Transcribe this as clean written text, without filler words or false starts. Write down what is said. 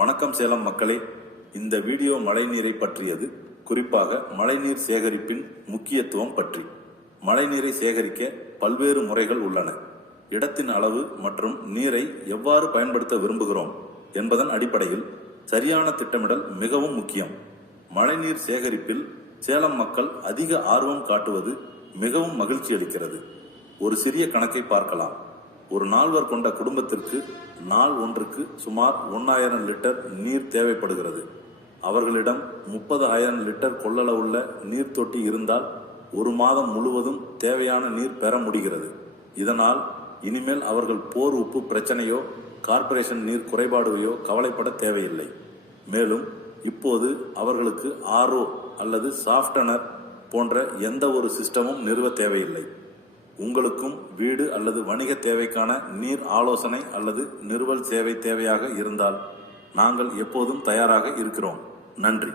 வணக்கம் சேலம் மக்களே, இந்த வீடியோ மழைநீரை பற்றியது. குறிப்பாக மழைநீர் சேகரிப்பின் முக்கியத்துவம் பற்றி. மழைநீரை சேகரிக்க பல்வேறு முறைகள் உள்ளன. இடத்தின் அளவு மற்றும் நீரை எவ்வாறு பயன்படுத்த விரும்புகிறோம் என்பதன் அடிப்படையில் சரியான திட்டமிடல் மிகவும் முக்கியம். மழைநீர் சேகரிப்பில் சேலம் மக்கள் அதிக ஆர்வம் காட்டுவது மிகவும் மகிழ்ச்சி அளிக்கிறது. ஒரு சிறிய கணக்கை பார்க்கலாம். ஒரு நால்வர் கொண்ட குடும்பத்திற்கு நாள் ஒன்றுக்கு சுமார் 1000 லிட்டர் நீர் தேவைப்படுகிறது. அவர்களிடம் 30,000 லிட்டர் கொள்ளளவுள்ள நீர் தொட்டி இருந்தால் ஒரு மாதம் முழுவதும் தேவையான நீர் பெற முடிகிறது. இதனால் இனிமேல் அவர்கள் போர் உப்பு பிரச்சனையோ கார்ப்பரேஷன் நீர் குறைபாடுவையோ கவலைப்பட தேவையில்லை. மேலும் இப்போது அவர்களுக்கு RO அல்லது சாஃப்டனர் போன்ற எந்த ஒரு சிஸ்டமும் நிறுவ தேவையில்லை. உங்களுக்கும் வீடு அல்லது வணிக தேவைக்கான நீர் ஆலோசனை அல்லது நிறுவல் சேவை தேவையாக இருந்தால் நாங்கள் எப்போதும் தயாராக இருக்கிறோம். நன்றி.